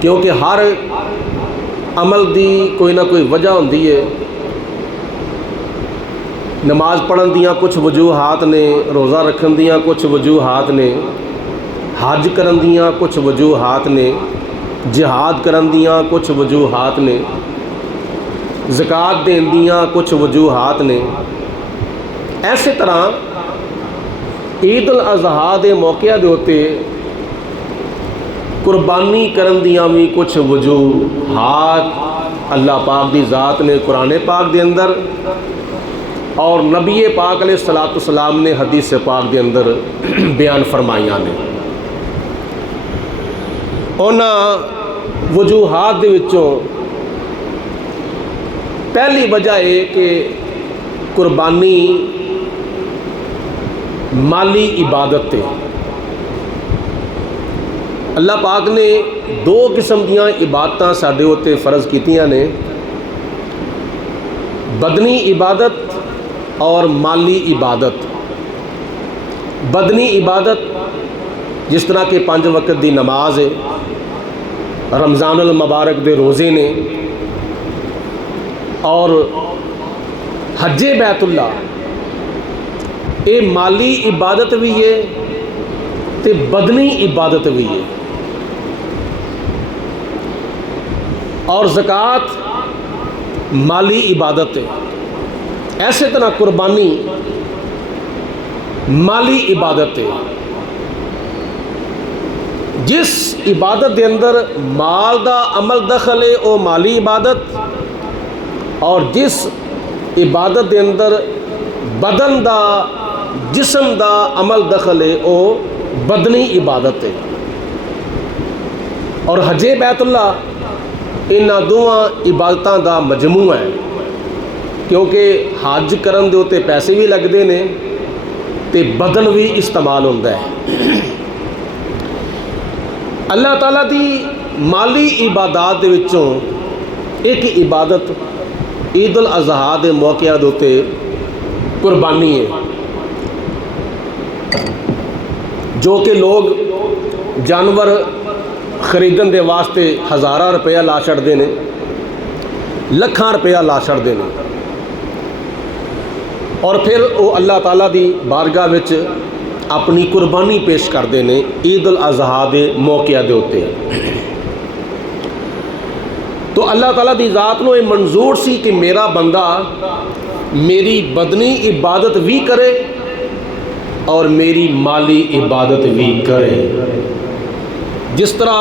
क्योंकि हर अमल की कोई ना कोई वजह होंदी है। नमाज पढ़न दियाँ कुछ वजूहात ने, रोज़ा रखन दियाँ कुछ वजूहात ने, हज करन दियाँ कुछ वजूहात ने, जिहाद करन दियाँ कुछ वजूहात ने, ज़कात देन दियाँ कुछ वजूहात ने। इस तरह ईद उल अज़हा के मौके के उत्ते कुर्बानी करन दियाँ भी कुछ वजूहात अल्लाह पाक की ज़ात ने कुरान पाक के अंदर और नबी पाक अलैहिस्सलातु वस्सलाम ने हदीस पाक के अंदर बयान फरमाइया ने। उन्हां वजूहात दे विचों पहली वजह है कि कुर्बानी माली इबादत है। अल्लाह पाक ने दो किस्म दियाँ इबादतां साडे उत्ते फ़र्ज़ कीतियां ने, बदनी इबादत और माली इबादत। बदनी इबादत जिस तरह के 5 वक्त की नमाज है, रमज़ानुल मुबारक दे रोज़े ने और हज्जे बैतुल्ला, ये माली इबादत भी है तो बदनी इबादत भी है। और ज़कात माली इबादत है। ऐसे तरह कुर्बानी माली इबादत है। जिस इबादत के अंदर माल का अमल दखल है वो माली इबादत, और जिस इबादत के अंदर बदन का जिस्म का अमल दखल है वो बदनी इबादत है। और हजे बैतुल्ला इन्हां दोवां इबादतां दा मजमूआ है, क्योंकि हज करन दे उत्ते पैसे भी लगते हैं तो बदन भी इस्तेमाल होता है। अल्लाह ताला दी माली इबादत दे विचों एक इबादत ईद उल अज़हा के मौके के उत्ते कुर्बानी है, जो कि लोग जानवर खरीदन के वास्ते हज़ारां रुपया ला छड़ते हैं, लखां रुपया ला छड़ते हैं, और फिर वो अल्लाह ताला दी बारगाह विच अपनी कुर्बानी पेश करते हैं ईद उल अज़हा के मौके के उत्ते। तो अल्लाह ताला दी ज़ात नूं ये मंजूर सी कि मेरा बंदा मेरी बदनी इबादत भी करे और मेरी माली इबादत भी करे। जिस तरह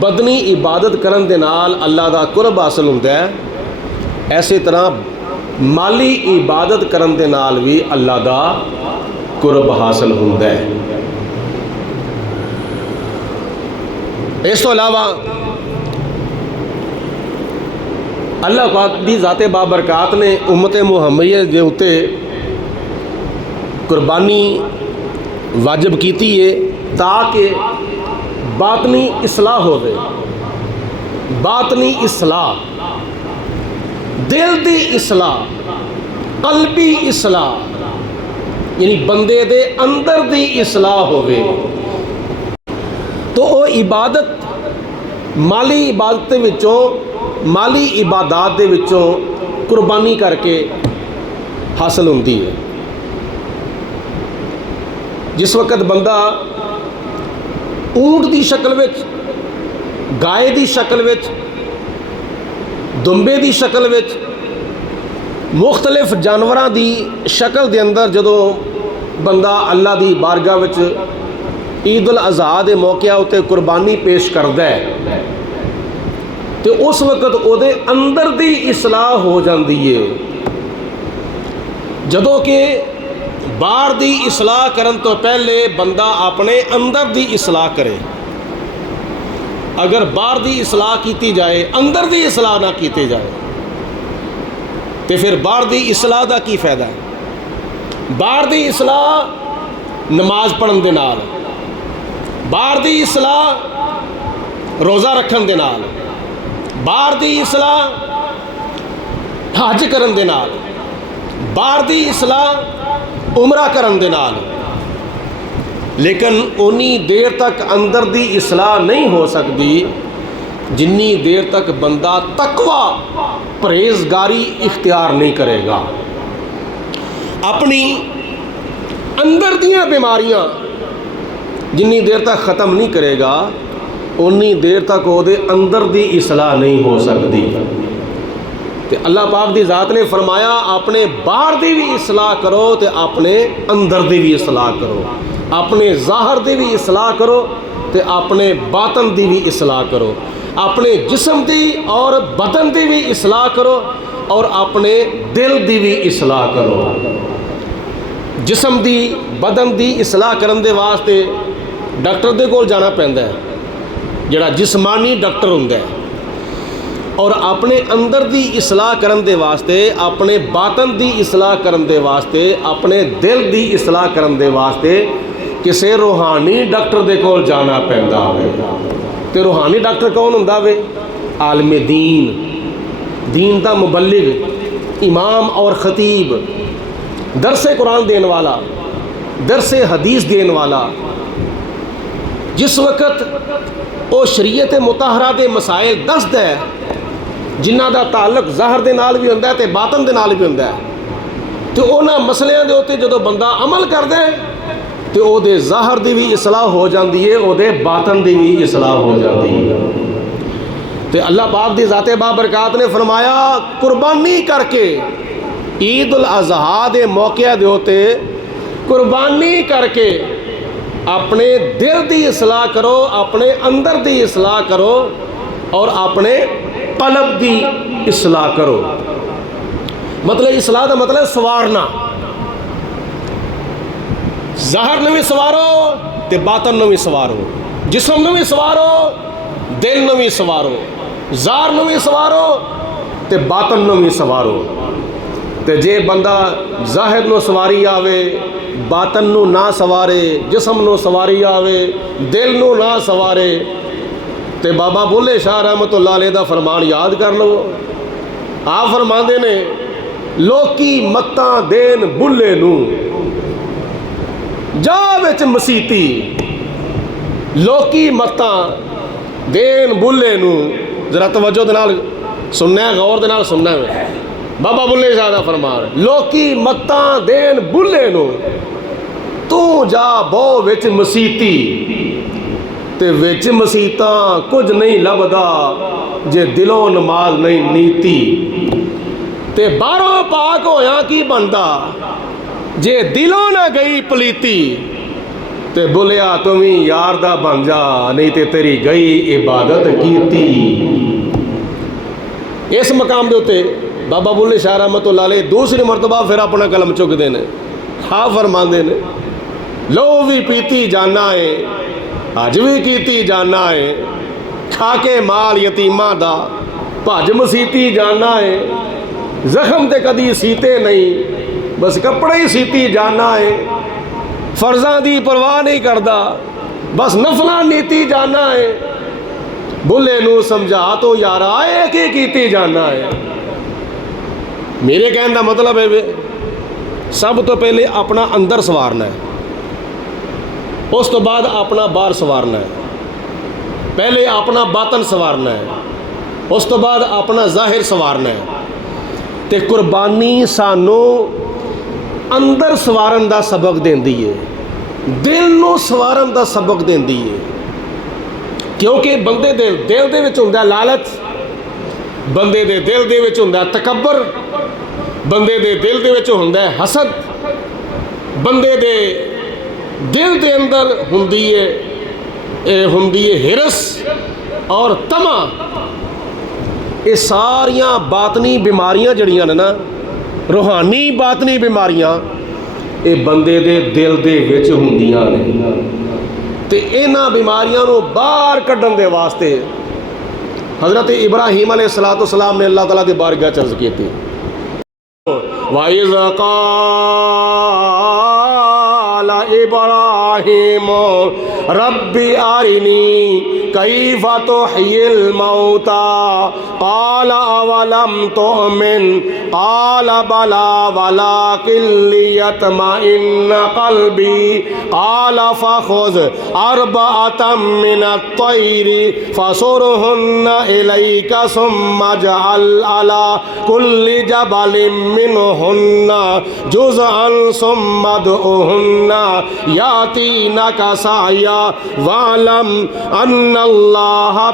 बदनी इबादत करन दे नाल अल्लाह दा कुर्ब हासिल हुंदा है, ऐसे तरह माली इबादत करन दे नाल भी अल्लाह दा कुर्ब हासिल हुंदा है। इस तो अलावा अल्लाह पाक दी ज़ाते बाबरकात ने उम्मत मुहम्मदिया दे उत्ते कुर्बानी वाजिब कीती है ताकि बातनी इसलाह होवे। बातनी इसलाह, दिल दी इसलाह, कल्बी इसलाह, यानी बंदे दे अंदर दी इसलाह होवे। तो वो इबादत माली इबादत दे विचों, माली इबादत दे विचों कुर्बानी करके हासिल होती है। जिस वक्त बंदा ऊंट की शक्ल विच, गाय की शक्ल विच, दुंबे की शक्ल विच, मुख्तलिफ जानवरों की शक्ल के अंदर जदों बंदा अल्लाह की बारगाह विच ईद उल अज़हा के मौके उत्ते कुर्बानी पेश करता है तो उस वक्त उहदे अंदर की इसलाह हो जाती है। जदों कि बाहर की इसलाह करन तो पहले बंदा अपने अंदर की इसलाह करे। अगर बाहर की इसलाह की जाए, अंदर की इसलाह ना की जाए, तो फिर बाहर की इसलाह का की फायदा है। बाहर की इसलाह नमाज पढ़न दे नाल, बाहर की इसलाह रोज़ा रखन दे नाल, बाहर की इसलाह हज करन दे नाल, बाहर की इसलाह उमरा करन दे नाल, लेकिन उन्नी देर तक अंदर की इसलाह नहीं हो सकती जिन्नी देर तक बंदा तकवा परहेजगारी इख्तियार नहीं करेगा, अपनी अंदर दियां बीमारियां जिन्नी देर तक ख़त्म नहीं करेगा, उन्नी देर तक ਉਹਦੇ अंदर दी इसलाह नहीं हो सकती। तो अल्लाह पाक दी ज़ात ने फरमाया अपने बाहर दी भी इसलाह करो तो अपने अंदर दी भी इसलाह करो, अपने ज़ाहिर दी भी इसलाह करो तो अपने बातन दी भी इसलाह करो, अपने जिस्म दी और बदन दी भी इसलाह करो और अपने दिल दी भी इसलाह करो। जिस्म दी बदन दी इसलाह करन दे वास्ते डॉक्टर दे कोल जाना पैंदा है, जिहड़ा जिस्मानी डॉक्टर हुंदा है, और अपने अंदर दी इसलाह करन दे वास्ते, अपने बातन दी इसलाह करन दे वास्ते, अपने दिल दी इसलाह करन दे वास्ते किसी रूहानी डॉक्टर दे कोल जाना पैंदा है। तो रूहानी डॉक्टर कौन हुंदा वे? आलिम दीन, दीन दा मुबल्लिग, इमाम और खतीब, दरसे कुरान देने वाला, दरसे हदीस देने वाला। जिस वक्त वो शरीयत मुताहरा दे मसाइल दसदा है जिन्हां दा ताल्लुक ज़ाहिर दे नाल भी हुंदा है ते बातन दे नाल भी हुंदा है, तो उन्हां मसलियां दे उत्ते जदों बंदा अमल करदा है तो ਉਹਦੇ ज़ाहिर दी भी इसलाह हो जाती है, ਉਹਦੇ बातन दी भी इसलाह हो जाती है। तो अल्लाह पाक दी ज़ाते बाबरकात ने फरमाया कुर्बानी करके ईद उल अज़हा दे मौके दे उत्ते कुर्बानी करके अपने दिल दी इसलाह करो, अपने अंदर दी इसलाह करो और अपने कल्ब दी इसलाह करो। मतलब इसलाह का मतलब सवारना, ज़ाहिर नूं भी सवारो ते बातन नूं भी सवारो, जिस्म नूं भी सवारो, दिल नूं भी सवारो, ज़ाहिर नूं भी सवारो ते बातन नूं भी सवारो। ते जे बंदा ज़ाहिर नूं सवारी आवे, बातन नूं ना सवारे, जिस्म नूं सवारी आवे, दिल नूं ना सवारे, ते बाबा बुल्ले शाह रहमतुल्लाह अलैह दा फरमान याद कर लो। आप फरमाते ने लोकी मत्तां देन बुल्ले नूं जा विच मसीती, लोकी मत्तां देन बुल्ले नूं। जरा तवज्जो दे नाल सुनना है, गौर दे नाल सुनना है। बाबा बुल्ले शाह दा फरमान, लोकी मत्तां देन बुल्ले नूं तू जा बो विच मसीती, ते विच मसीतां कुछ नहीं लभदा जे दिलों नमाज नहीं नीती। ते बाहरों पाक होया की बनदा जे दिलों ना गई पलीती, ते बुलिया तू भी यार दा बन जा नहीं ते तेरी गई इबादत कीती। इस मकाम के उत्ते बाबा बुल्ले शाह रहमतुल्लाह अलैह दूसरी मरतबा फिर अपना कलम चुकते हैं। हाँ फरमाते ने लो भी पीती जाना है अज भी कीती जाना है, खाके माल यतीमा दा भज मसीती जाना है, जख्म ते कदी सीते नहीं बस कपड़े ही सीती जाना है, फर्जा दी परवाह नहीं करता बस नफला नीति जाना है, बुले नू समझा तो यार आए कि कीती जाना है। मेरे कहने का मतलब है वे सब तो पहले अपना अंदर सवारना है, उस तो बाद अपना बाहर सवारना है। पहले अपना बातन सवारना है, उस तो बाद अपना जाहिर सवारना है। तो कुर्बानी सानू अंदर सवारन का सबक देंदी है, दिल नू सवारन का सबक देंदी है। क्योंकि बंदे दे दिल दे विच हुंदा लालच, बंदे दे दिल दे विच हुंदा तकब्बर, बंदे दे दिल दे विच हुंदा हसद, बंदे दे दिल दे अंदर हुंदी है हिरस और तमा। ये सारियां बातनी बीमारियां जड़ियां ने ना, रूहानी बातनी बीमारियां, ये बंदे दे दिल दे विच हुंदियां ने। ते इन्हां बीमारियां नूं बाहर कड्ढण दे वास्ते हज़रत इब्राहीम अलैहिस्सलाम ने अल्लाह ताला दी बारगाह च अर्ज़ कीती, वाइज़ क़ाल इब्राहीम रब्बी आरिनी कैफ़ तुह्यिल मौता क़ाल अवलम तुअमिन क़ाल बला वलाकिन लियत्मइन्न क़ल्बी क़ाल फ़ख़ुज़ अर्बअतम मिनत तैरि फ़सुरहुन्न इलैका सुम्मा जअल अला कुल्लि जबलिन मिनहुन्न जुज़अन सुम्मा दुहुन्न यातीनका सअया वअलम अन्नल्लाह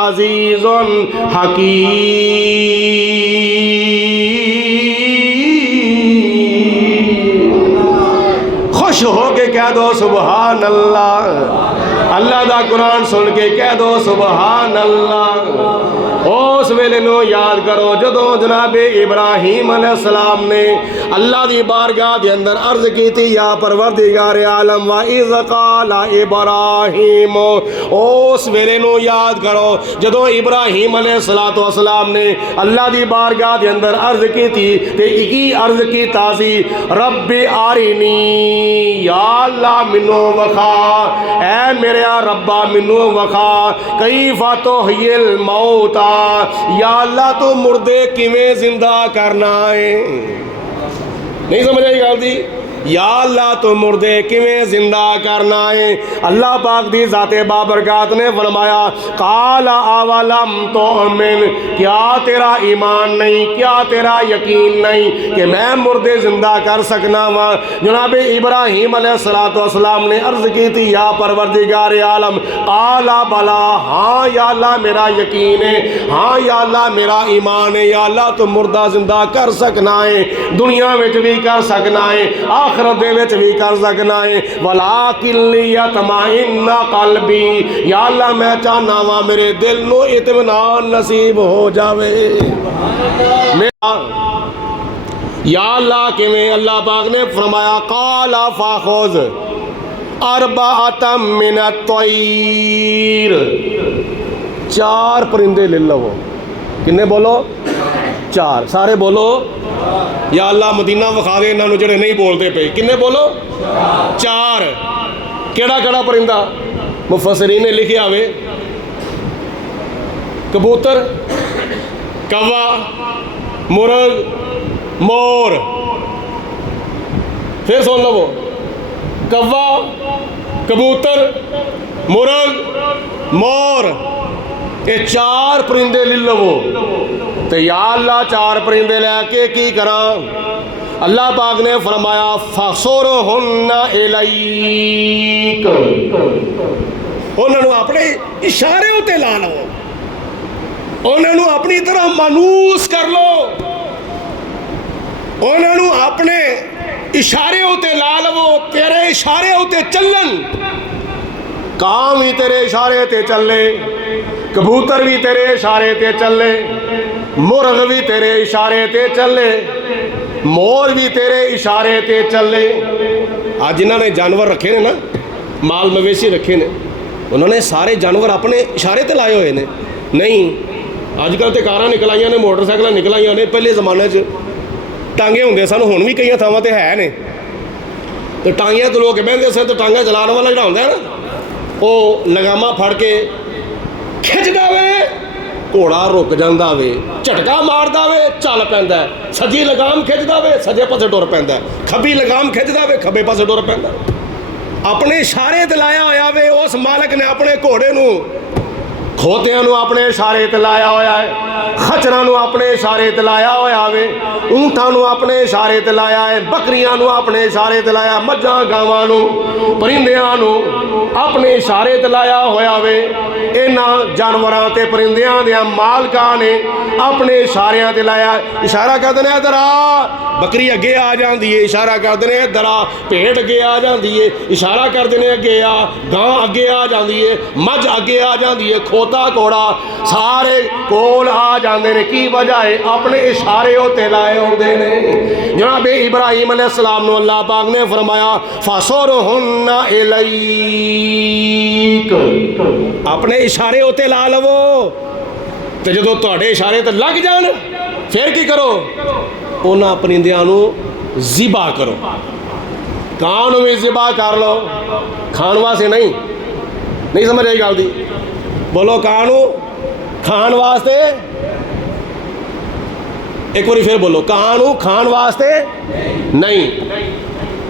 अज़ीज़ुन हकीम। खुश हो के कह दो सुबहान अल्लाह। अल्लाह दा कुरान सुन के कह दो सुबहान अल्लाह। उस वेले नूं याद करो जदों जनाबे इब्राहीम अलैहिस्सलाम ने अल्लाह दी बारगाह दे अंदर अर्ज की थी या परवरदिगार आलम व इज़ क़ाला इब्राहीम। उस वेले नूं याद करो जदों इब्राहीम अलैहिस्सलाम ने अल्लाह दी बारगाह दे अंदर अर्ज की थी ते की अर्ज कीता सी रब्बी आरिनी या अल्लाह मैनू वखा, ऐ मेरे रब्बा मैनू वखा कैफ़ तुह्यिल मौता, या अल्लाह तू मुर्दे किवें जिंदा करना है। नहीं समझ आई गल दी? या अल्लाह तो मुर्दे किवें जिंदा करना है। अल्लाह पाक दी ज़ाते बाबरकात ने फरमाया काल अवलम तुअमिन, क्या तेरा ईमान नहीं, क्या तेरा यकीन नहीं कि मैं मुर्दे जिंदा कर सकना वा। जनाब इब्राहीम अलैहिस्सलाम ने अर्ज की थी या परवरदिगार आलम काला बला, हाँ या अल्लाह मेरा यकीन है, हाँ या अल्लाह मेरा ईमान है, या अल्लाह तो मुर्दा जिंदा कर सकना है, दुनिया में भी कर सकना है, आखिरत दे विच भी कर सकना है। वलाकिन लियत्मइन्न क़ल्बी, या अल्लाह मैं चाहना वा मेरे दिल नूं इत्मीनान नसीब हो जावे। या अल्लाह किवें? अल्लाह पाक ने फरमाया क़ाला फ़ख़ुज़ अर्बअतम मिनत तैर, 4 परिंदे ले लो। किन्ने बोलो? 4। सारे बोलो या अल्लाह मदीना विखा दे इन्होंने जेडे नहीं बोलते पे। किन्ने बोलो? 4। केड़ा केड़ा परिंदा? मुफस्सिरीन ने लिखिया वे कबूतर, कौवा, मुर्ग, मोर। फिर सुन लो, कौवा, कबूतर, मुर्ग, मोर, ये 4 परिंदे ले लवो। तो या अल्लाह 4 परिंदे लैके की करा? अल्लाह पाक ने फरमाया फ़सुरहुन्न इलैक, उन्होंने अपने इशारे उत्ते ला लो, उन्होंने अपनी तरह मानूस कर लो, उन्होंने अपने इशारे उत्ते ला लवो, तेरे इशारे उत्ते चलन। कां भी तेरे इशारे ते चले, कबूतर भी तेरे इशारे ते चले, मुर्ग भी तेरे इशारे ते चले, मोर भी तेरे इशारे ते चले। आज जिन्होंने जानवर रखे ने ना, माल मवेशी रखे ने, उन्होंने सारे जानवर अपने इशारे ते लाए हुए ने। नहीं, अजकल तो कारां निकल आईयां ने, मोटरसाइकिल निकल आईयां ने। पहले जमाने च टांगे होंदे सन, हुण भी कई थावां ते है ने। तो टांगियां तो लोग बहते सन, तो टांगा चलाने वाला जिहड़ा हुंदा है ना, वो लगामा फड़ के खिंचदा वे, घोड़ा रुक जाता वे, झटका मारदा वे, चल पैंदा। सज्जी लगाम खिंचदा वे, सज्जे पासे टुर पैंदा। खब्बी लगाम खिंचदा वे, खब्बे पासे टुर पैंदा। अपने इशारे ते लाया होया वे। उस मालक ने अपने घोड़े नूं, खोतियां नूं अपने इशारे ते लाया होया है, खच्चरां नूं अपने इशारे ते लाया होया वे, ऊंटां नूं अपने इशारे ते लाया है, बकरियां नूं अपने इशारे ते लाया, मज्जां गावां नूं, परिंदियां नूं अपने इशारे ते लाया होया वे। इन्हां जानवरां ते परिंदियां दे मालकां ने अपने इशारियां ते लाया। इशारा करदे ने इधर आ, बकरी अगे आ जाती है, इशारा करते हैं इधर आ, भेड़ अगे आ जाती है, इशारा करते हैं अगे आ, गां अगे आ जाती है, मझ अगे आ जाती है, खोता घोड़ा सारे कोल आ जाते हैं। की वजह है? अपने इशारे उत्ते लाए होंदे ने। जनाब इब्राहीम अलैहिस्सलाम नूं अल्लाह पाक ने फरमाया फ़सुरहुन्न इलैक, अपने इशारे उत्ते ला लवो। तो जो तुहाडे इशारे ते लग जान फिर की करो? उन्हां परिंदियां नूं ज़िबा करो। कां नूं भी ज़िबा कर लो, खाण वास्ते नहीं, नहीं समझ आई गल दी? बोलो ਕਾਂ ਨੂੰ खाण वास्ते, एक बार फिर बोलो, ਕਾਂ ਨੂੰ खाण वास्ते नहीं।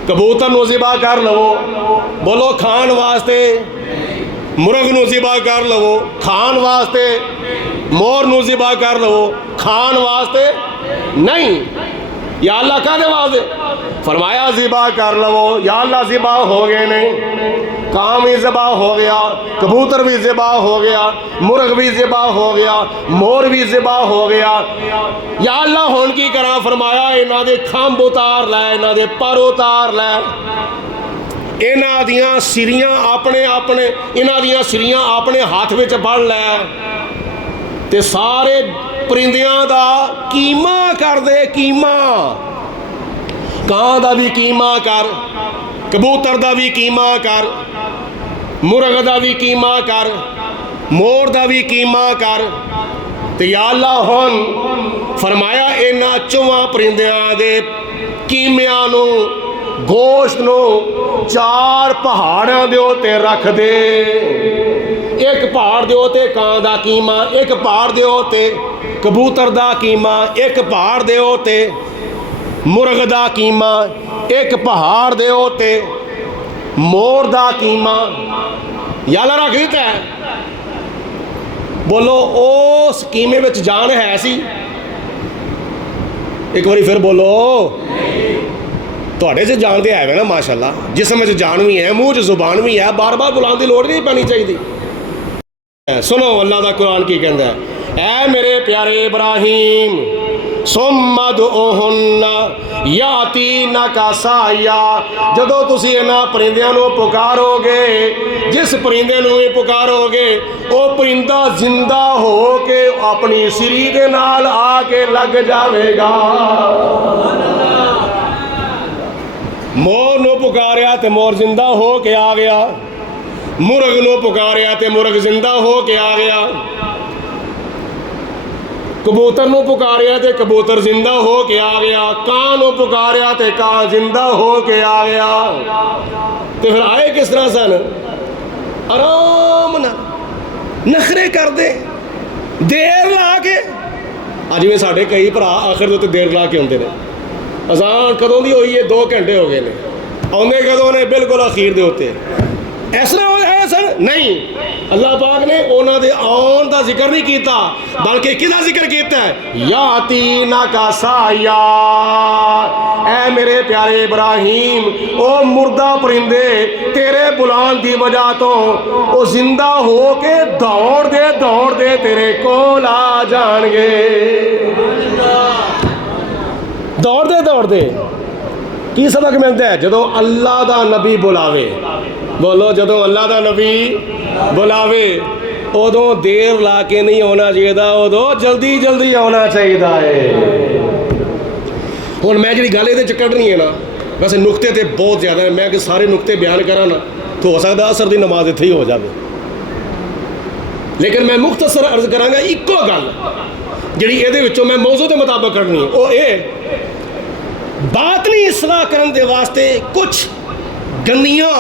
कबूतर ਨੂੰ ज़िबा कर लवो, बोलो खाण वास्ते। मुर्ग ਨੂੰ ज़िबा कर लवो, खाण वास्ते। मोर ਨੂੰ ज़िबा कर लवो, खाण वास्ते नहीं। या अल्लाह कहने वास्ते फरमाया ज़िबा कर लवो। या अल्लाह ज़िबा हो गए ने, ਕਾਂ भी ज़िबा हो गया, कबूतर भी ज़िबा हो गया, मुर्ग भी ज़िबा हो गया, मोर भी ज़िबा हो गया। या अल्लाह हुण की करा? फरमाया इन्हां दे खंभ उतार लै, इन्हां दे पर उतार लै, इन्हां दियां सिरियां अपने अपने, इन्हां दियां सिरियां अपने हाथ विच फड़ लै, ते सारे परिंदियां दा कीमा कर दे। कीमा, ਕਾਂ ਦਾ भी कीमा कर, कबूतर का भी कीमा कर, मुर्ग का भी कीमा कर, मोर का भी कीमा कर। तो या अल्लाह हुण फरमाया इन्हां चौवां परिंदियां दे कीमियां नूं, गोश्त नूं 4 पहाड़ां दे उत्ते रख दे। एक पहाड़ दे उत्ते ਕਾਂ ਦਾ कीमा, एक पहाड़ दे उत्ते कबूतर का कीमा, एक पहाड़ दे उत्ते मुर्ग का कीमा, एक पहाड़ दे उत्ते मोर का कीमा। याला रख दिता है। बोलो उस कीमे में जान है सी? एक बार फिर बोलो, तुहाडे च जान तो है ना माशाअल्लाह, जिसम में जान भी है, मुँह च जुबान भी है, बार बार बुलाने की लौड़ नहीं पैनी चाहिए। सुनो अल्लाह का कुरान की कहता है, ऐ मेरे प्यारे इब्राहिम सुम्मदउहुन्ना यातीनका साया। जदों तुसीं इन्हां परिंदियां नूं पुकारोगे, जिस परिंदे नूं भी पुकारोगे, वो परिंदा जिंदा हो के अपनी सिरी दे नाल आके लग जाएगा। मोर नूं पुकारिया तो मोर जिंदा हो के आ गया, मुर्ग नूं पुकारिया तो मुर्ग जिंदा हो के आ गया, कबूतर नूं पुकारिया तो कबूतर जिंदा हो के आ गया, ਕਾਂ नूं पुकारिया तो ਕਾਂ जिंदा हो के आ गया। तो फिर आए किस तरह सन? आराम नाल नखरे करदे, देर ला के। अज जिवें साडे कई भरा आखिर दे उत्ते देर ला के आउंदे ने। अजान कदों दी होई है? 2 घंटे हो गए ने, आउंदे कदों ने? बिल्कुल अखीर दे उत्ते। इस तरह है सर? नहीं, अल्लाह पाक ने उन्होंने आउण का जिक्र नहीं किया, बल्कि किसका जिक्र किया है? यातीनका साया। ऐ मेरे प्यारे इब्राहिम, ओ मुर्दा परिंदे तेरे बुलान की वजह तो वो जिंदा हो के दौड़ दे तेरे कोल आ जाएंगे। दौड़ दे की सबक मिलता है? जदों अल्लाह का नबी बुलावे, बोलो जदों अल्लाह का नबी बुलावे, उदों देर ला के नहीं आना चाहिए, उदों जल्दी जल्दी आना चाहिए है। हुण मैं जी गल ये कढ़नी है ना, वैसे नुकते तो बहुत ज़्यादा है, मैं कि सारे नुकते बयान करा ना तो हो सकता असर की नमाज इत्थे ही हो जाए, लेकिन मैं मुख्तसर अर्ज करांगा इक्को गल जिहड़ी इहदे विचों मैं मौजू के मुताबिक करनी है। वो ये बातनी इसलाह करन दे वास्ते कुछ गंदियां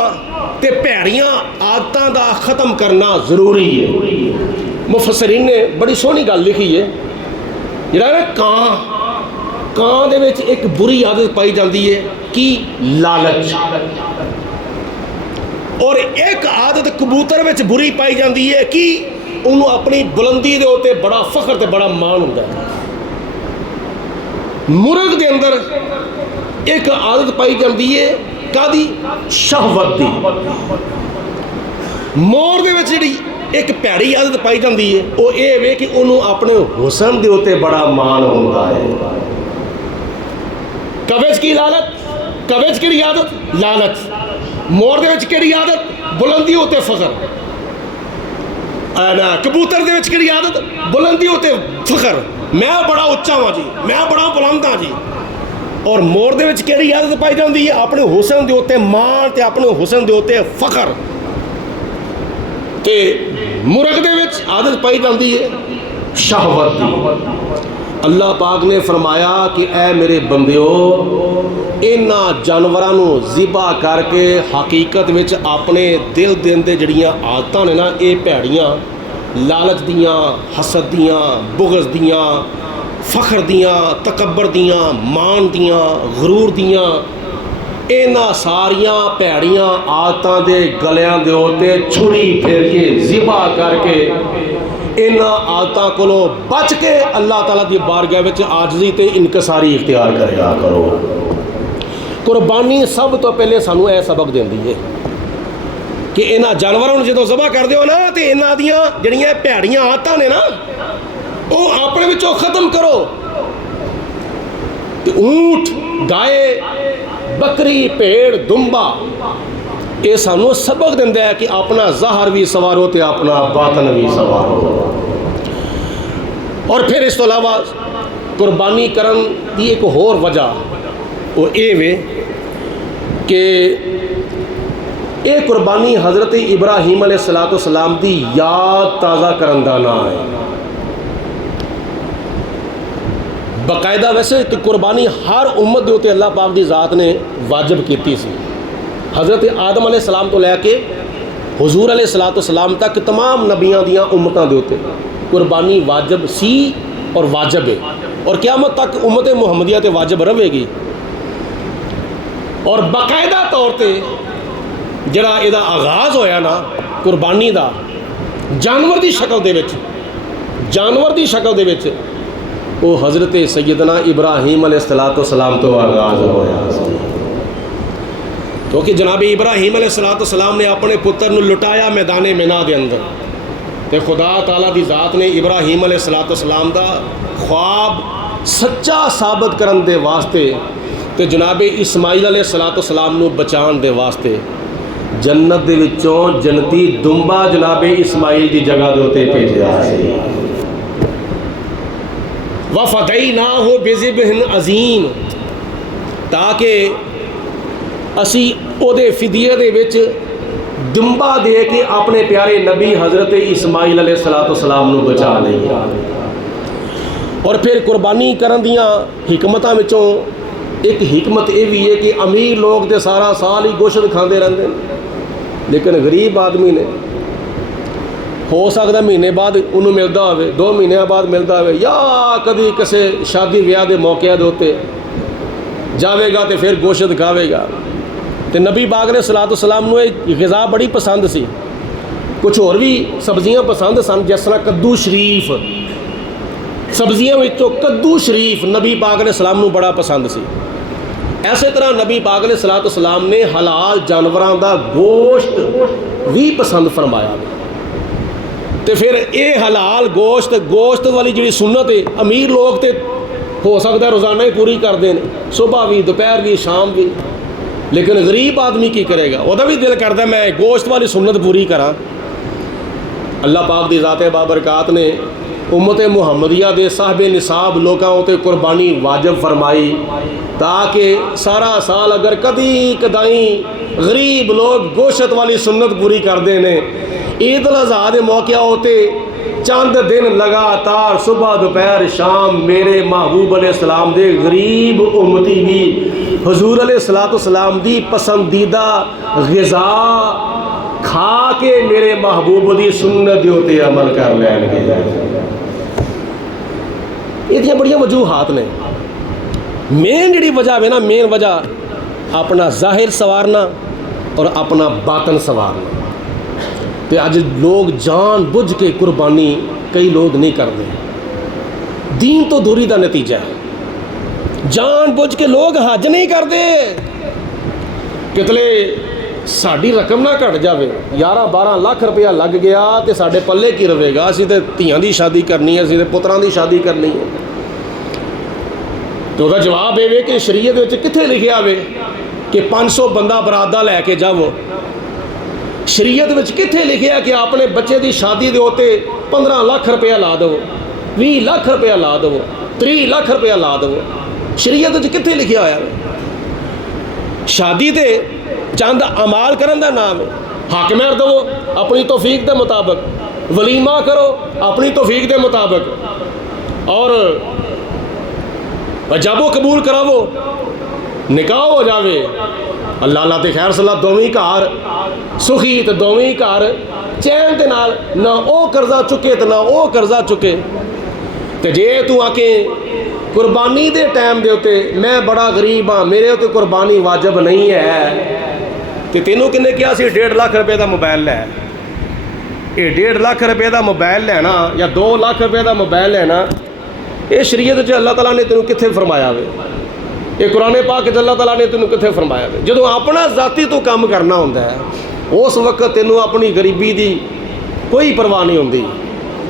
ते भैड़ियां आदतां दा ख़त्म करना ज़रूरी है। मुफस्सरीन ने बड़ी सोहनी गल लिखी है, जिहड़ा ना ਕਾਂ दे विच एक बुरी आदत पाई जाती है कि लालच, और एक आदत कबूतर विच बुरी पाई जाती है कि उन्होंने अपनी बुलंदी दे उत्ते बड़ा फखर ते बड़ा मान होंदा है। मुर्ग के अंदर एक आदत पाई जाती है कादी? शहवत दी। मोर दे विच जिहड़ी एक भैड़ी आदत पाई जाती है वो ये वे कि उन्होंने अपने हुसन के उत्ते बड़ा मान होंदा है। कवे च की लालच? कवे च किहड़ी आदत? लालच। मोर दे विच किहड़ी आदत? बुलंदी उत्ते फखर। कबूतर दे विच किहड़ी आदत? बुलंदी उत्ते फखर, मैं बड़ा उच्चा हाँ जी, मैं बड़ा बुलंद हाँ जी। और मोर दे विच किहड़ी आदत पाई जाती है? अपने हुसन के उत्ते मान ते अपने हुसन के उत्ते फखर। ते मुर्ग दे विच आदत पाई जाती है शहवत की। अल्लाह पाक ने फरमाया कि ऐ मेरे बंदियो, इन्हां जानवरां नूं ज़िबा करके हकीकत विच अपने दिल दे अंदर जड़ियां आदतां ने ना, ये भैड़ियां लालच दियां, हसद दियां, बुगज़ दियां, फखर दियां, तकबर दियां, मान दियां, गरूर दियां, इन्हां सारियां भैड़ियां आदतां दे गलियां दे उत्ते छुरी फेर के ज़िबा करके इन्हां आदतां कोलों बच के अल्लाह ताला दी बारगाह विच आजजी ते इनकसारी इख्तियार करिया करो। कुर्बानी सब तो पहले सानू यह सबक देंदी है कि इन्हां जानवरों नूं जदों ज़बह करदे हो ना, तो इन्हां दियां जिहड़ियां भैड़ियां आदतां ने ना, वो अपने विचों ख़त्म करो। ते ऊंट, गाय, बकरी, भेड़, दुंबा, ये सानू सबक दिंदा है कि अपना ज़ाहर भी सवारो तो अपना बातन भी सवारो। और फिर इस तो अलावा कुर्बानी करन की एक होर वजह वो ये वे कि ये कुर्बानी हज़रत इब्राहीम अलैहिस्सलाम की याद ताज़ा करन दा नाम है। बाकायदा वैसे तो कुर्बानी हर उम्मत के उत्ते अल्लाह पाक की ज़ात ने वाजिब की सी। हज़रत आदम अलैहिस्सलाम तो लैके हुजूर अलैहिस्सलाम तक तमाम नबियां दियां उम्मतां दे उत्ते कुर्बानी वाजिब सी और वाजिब है, और क़यामत तक उम्मत मुहम्मदिया ते वाजिब रहेगी। और बाकायदा तौर पर जिहड़ा इहदा आगाज़ होया ना कुर्बानी दा, जानवर की शक्ल दे विच, जानवर की शक्ल दे विच, वो हज़रत सैयदना इब्राहीम अलैहिस्सलाम तो आगाज़ होया। क्योंकि जनाब इब्राहीम अलैहिस्सलाम ने अपने पुत्र नूं लुटाया मैदान मिना के अंदर, तो खुदा ताला की ज़ात ने इब्राहीम अलैहिस्सलाम का ख्वाब सच्चा साबित करन दे वास्ते तो जनाब इस्माइल अलैहिस्सलाम नूं बचाने दे वास्ते जन्नत दे विचों जन्नती दुंबा जनाब इस्माइल की जगह के उत्ते भेजिया सी। वफ़दैनाहु बिज़िब्हिन अज़ीम, ताकि असी उहदे फिदिये दे विच दुंबा दे के अपने प्यारे नबी हज़रत इस्माइल अलैहिस्सलाम नूं बचा लईए। और फिर कुर्बानी करन दियां हिकमतां विचों एक हिकमत ये भी है कि अमीर लोग तो सारा साल ही गोश्त खाते रहते हैं, लेकिन गरीब आदमी ने हो सकता महीने बाद उन्होंने मिलता हो, 2 महीनों बाद मिलता हो, या कभी किसी शादी ब्याह के मौके के उत्ते जाएगा तो फिर गोश्त खावेगा। तो नबी पाक ने सलाम नूं ये ग़िज़ा बड़ी पसंद सी। कुछ होर भी सब्जियां पसंद सन, जिस तरह कद्दू शरीफ, सब्जियां विचों कद्दू शरीफ नबी पाक ने सलाम नूं बड़ा पसंद सी। इसे तरह नबी पाक ने सलाम ने हलाल जानवरों का गोश्त भी पसंद फरमाया। तो फिर ये हलाल गोश्त वाली जी सुन्नत है, अमीर लोग तो हो सकता है रोज़ाना ही पूरी करते हैं, सुबह भी, दोपहर भी, शाम भी, लेकिन गरीब आदमी की करेगा? वह भी दिल करता मैं गोश्त वाली सुन्नत पूरी करा। अल्लाह पाक की ज़ात बाबरकात ने उम्मत मुहम्मदिया दे साहबे निसाब लोगों ते कुर्बानी वाजिब फरमाई, ताकि सारा साल अगर कदी कदाई गरीब लोग गोश्त वाली सुन्नत पूरी करते हैं, ईद उल अज़हा के मौके होते चंद दिन लगातार सुबह दोपहर शाम मेरे महबूब अलैहिस्सलाम दे गरीब उम्मती भी हुजूर अलैहिस्सलाम दी पसंदीदा ग़िज़ा खा के मेरे महबूब की सुन्नत के उत्ते अमल कर लैणगे। ये बड़िया वजूहात ने। मेन जी वजह है ना, मेन वजह अपना ज़ाहिर संवारना और अपना बातन संवारना। तो अज लोग जान बुझ के कुर्बानी कई लोग नहीं करते, दीन तो दूरी का नतीजा है। जान बुझ के लोग हज नहीं करते, कितले साड़ी रकम ना घट जाए, 11-12 लाख रुपया लग गया तो साढ़े पल्ले की रहेगा। असी तो धियां की शादी करनी है, असी तो पुत्रां की शादी करनी है। तो वह जवाब ये कि शरीयत में कित्थे लिखिया वे कि 500 बंदा बरादा लैके जाओ। शरीयत में कित्थे लिखिया कि अपने बच्चे की शादी के उत्ते 15 लाख रुपया ला दो, 20 लाख रुपया ला दो, 30 लाख रुपया ला दो। शरीयत में कित्थे लिखिया होया? शादी ते चंद अमाल करन दा नाम है। हक महर दवो अपनी तौफीक के मुताबिक, वलीमा करो अपनी तौफीक के मुताबिक, और जाबो कबूल करावो, निकाह हो जावे, अल्लाह अल्लाह ते खैर सलाह दोवें घर सुखी तो दोवें घर चैन के नाल, ना वो कर्जा चुके तो ना वो कर्जा चुके। तो जे तू आके कुर्बानी के टाइम के उत्ते मैं बड़ा गरीब हाँ, मेरे उत्ते कुर्बानी वाजिब नहीं है, तो तेनों किन्ने कहा सी 1.5 लाख रुपए का मोबाइल लै, ये 1.5 लाख रुपए का मोबाइल लेना या 2 लाख रुपए का मोबाइल लेना, ये शरीयत च अल्लाह ताला ने तेनों कित्थे फरमाया वे, ये कुरान पाक च अल्लाह ताला ने तेनों कित्थे फरमाया वे। जो अपना जाती तो काम करना होंदा है उस वक्त तेनों अपनी गरीबी की कोई परवाह नहीं होंदी,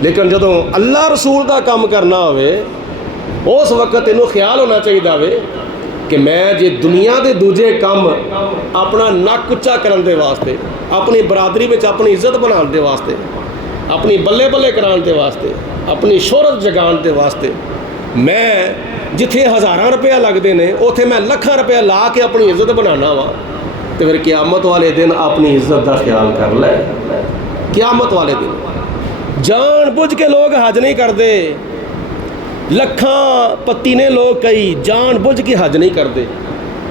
लेकिन जो अल्लाह रसूल का काम करना होवे उस वक्त तेनों ख्याल होना चाहिए वे कि मैं जे दुनिया के दूजे काम अपना नक उच्चा करने के वास्ते, अपनी बरादरी में अपनी इज्जत बनाने के वास्ते, अपनी बल्ले बल्ले कराने के वास्ते, अपनी शोहरत जगाने के वास्ते मैं जिथे 1000 रुपया लगते हैं उत्थे मैं लाखां रुपया ला के अपनी इज्जत बनाना वा, तो फिर क़यामत वाले दिन अपनी इज्जत का ख्याल कर ले। क़यामत वाले दिन जान बुझ के लोग हज नहीं करते, लखां पत्ती ने लोग कई जान बुझ के हज नहीं करते,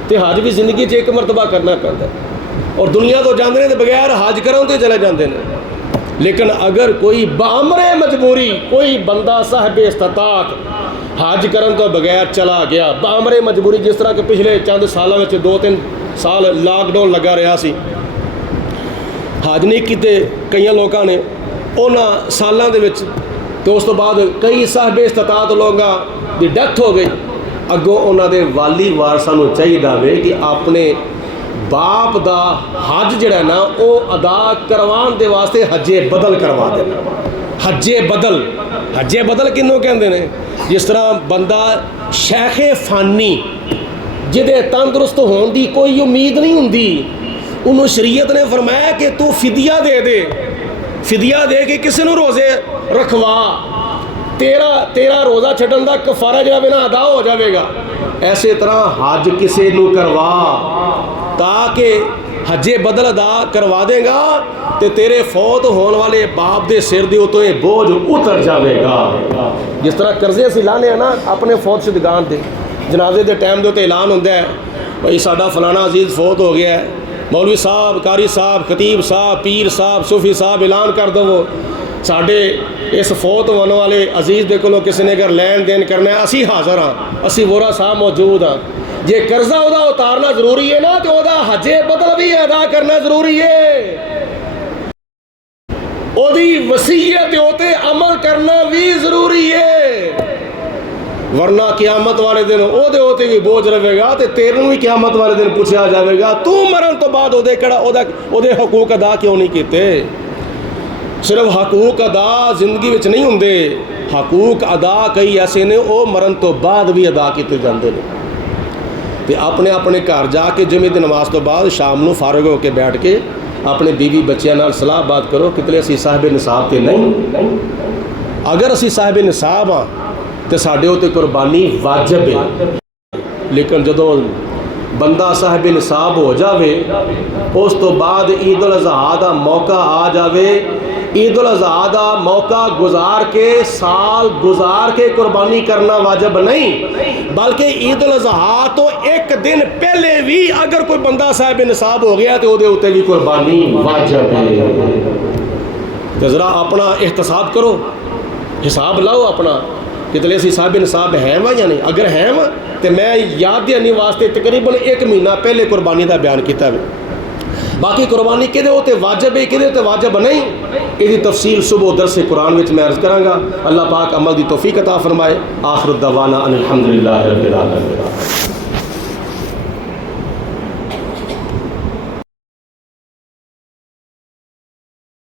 तो हज भी जिंदगी च एक मरतबा करना पैंदा, और दुनिया तो जाते हैं तो बगैर हज करों तो चले जाते हैं। लेकिन अगर कोई बामरे मजबूरी कोई बंदा साहिब इस्तात हज करन तो बगैर चला गया, बामरे मजबूरी, जिस तरह के पिछले चंद सालों में 2-3 साल लॉकडाउन लगा रहा सी, हज नहीं किते कई लोगों ने उन्होंने सालों के, तो उस तो बाद कई साहिब इस्तात लोगों की डैथ हो गई। अगों उन्होंने वाली वारसां नूं चाहिए वे कि अपने बाप दा हज जिहड़ा ना वो अदा करवाने दे वास्ते हजे बदल करवा देना। हजे बदल किन्नों कहंदे ने? जिस तरह बंदा शेखे फानी जिहदे तंदुरुस्त होने की कोई उम्मीद नहीं हुंदी, उन्होंने शरीयत ने फरमाया कि तू फिदिया दे फिदिया दे के किसी नूं रोज़े रखवा, तेरा रोज़ा छड्डण दा कफारा जिहड़ा वे ना अदा हो जाएगा। ऐसे तरह हज किसी नूं करवा ताकि हजे बदल अदा करवा देगा तो तेरे फौत होने वाले बाप के सिर के उत्तों ये बोझ उतर जाएगा। जिस तरह कर्जे असीं लाने ना अपने फौत शुदगान के जनाजे के टाइम के उत्ते ऐलान होंदा है, भाई साडा फलाना अजीज़ फौत हो गया है, मौलवी साहब, कारी साहब, खतीब साहब, पीर साहब, सूफी साहब ऐलान कर दवो साडे इस फौत होने वाले अजीज़ दे कोलों किसी ने अगर लैन देन करना है असी हाज़र हाँ, असी वोरा साहब मौजूद हाँ। जे कर्जा उदा उतारना जरूरी है ना तो उदा हजे बदल भी अदा करना जरूरी है, ओदी वसीयत उते अमल करना भी जरूरी है, वरना क़यामत वाले दिन ओदे होते भी बोझ रहेगा तो तेरे भी क़यामत वाले दिन पूछा जाएगा तू मरण तो बाद ओदे कड़ा ओदे हकूक अदा क्यों नहीं किते। सिर्फ हकूक अदा जिंदगी में नहीं होंगे, हकूक अदा कई ऐसे ने वो मरण तो बाद भी अदा किए जाते हैं। तो अपने अपने घर जाके जुमे की नमाज तो बाद शाम को फारग होकर बैठ के अपने बीवी बच्चों नाल सलाह बात करो कितने असी साहिब निसाब तो नहीं, अगर असी साहिब निसाब हाँ तो साढ़े उत्ते कुर्बानी वाजिब है। लेकिन जो बंदा साहिब निसाब हो जाए उस तो बाद ईद उल अज़हा का मौका आ जाए, ईद उल अज़हा का मौका गुजार के साल गुजार के कुर्बानी करना वाजिब नहीं, बल्कि ईद उल अज़हा तो एक दिन पहले भी अगर कोई बंदा साहिब निसाब हो गया तो वो उत्ते भी कुर्बानी वाजिब है। तो ज़रा अपना एहतसाब करो, हिसाब लाओ अपना कितने असी साहिब निसाब हैं वा या नहीं। अगर हैं वा तो मैं याद देने वास्ते तकरीबन 1 महीना पहले कुर्बानी का बयान किया। बाकी कुर्बानी किहदे उत्ते वाजिब है किहदे उत्ते वाजिब नहीं, इसकी तफसील सुबह दरस कुरान में मैं अर्ज़ करांगा। अल्लाह पाक अमल की तौफीक अता फरमाए। आखिर दवाना अनिल हम्दुलिल्लाहि रब्बिल आलमीन।